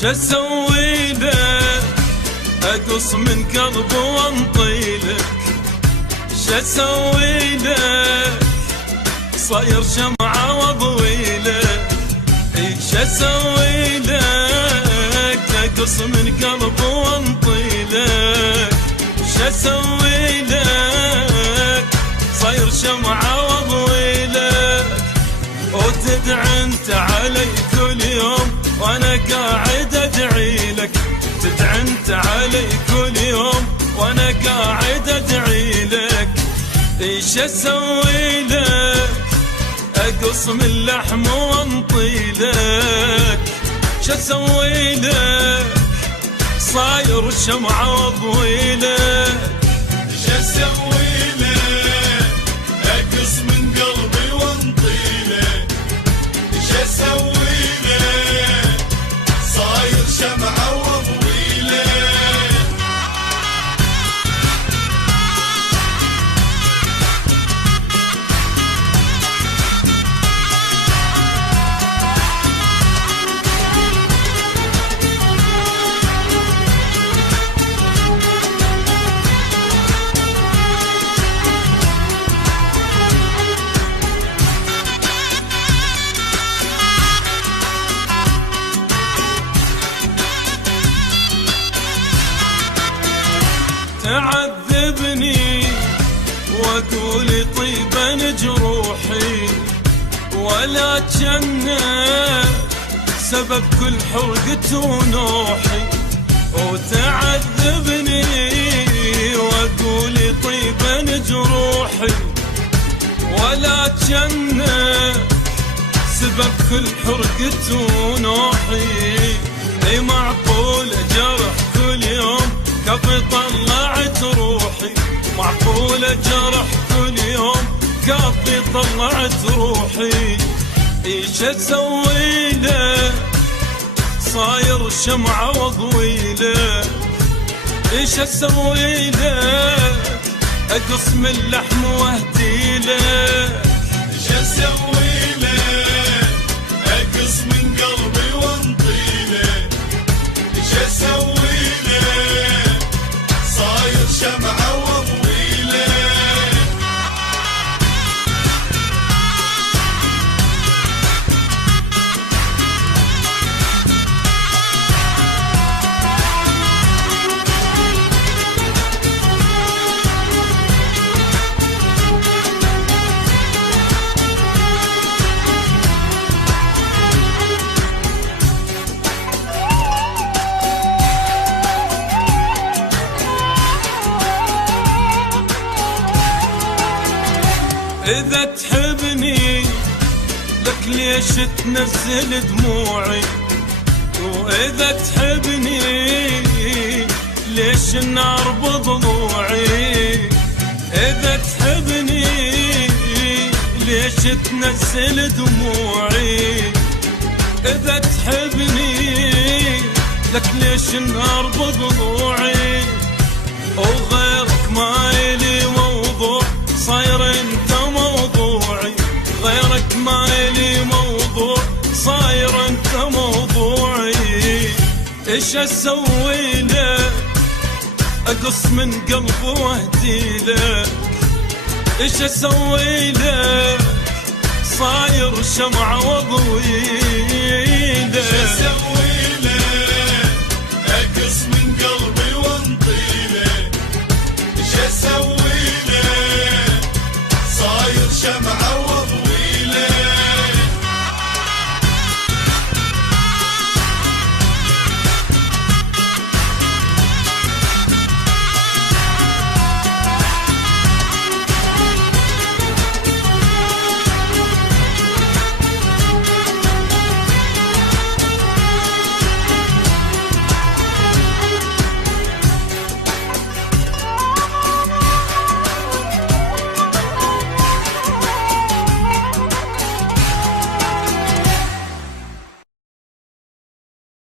شسوي لك اقص من قلبي وانطيلك، شسوي لك صاير شمعة واضوي لك، شسوي لك اقص من قلبي وانطيلك، شسوي لك صاير شمعة واضوي لك، وتدعي انت علي كل يوم وانا قاعد ادعي لك، تدعي انت علي كل يوم وانا قاعد ادعي لك، ايش اسوي لك اقص من لحم وانطي لك، ايش اسوي لك صاير شمعة واضوي لك، ايش اسوي لك اقص من قلبي وانطي لك، ايش اسوي لك صاير شمعة واضوي لك. تعذبني واقول طيبا جروحي، ولا جنة سبب كل حرقة ونوحي، وتعذبني واقول طيبا جروحي، ولا جنة سبب كل حرقة ونوحي، اي معقول جرح كل يوم كفي طلعت روحي، معقولة جرح كل يوم كفي طلعت روحي، ايش اسوي لك صاير شمعة واضوي لك، ايش اسوي لك اقص من لحم واهدي لك، ايش اسوي لك اقص من قلبي وانطي لك، ايش اسوي لك صاير شمعة واضوي لك. إذا تحبني لك ليش تنزل دموعي، وإذا تحبني ليش النار بضلوعي، إذا تحبني ليش تنزل دموعي، إذا تحبني لك ليش النار بضلوعي، وغيرك ما إلي موضوع صاير انت موضوعي، غيرك ما إلي موضوع صاير انت موضوعي، ايش اسوي لك اقص من قلبي واهدي لك، ايش اسوي لك صاير شمعة واضوي لك، ايش اسوي لك اقص من قلبي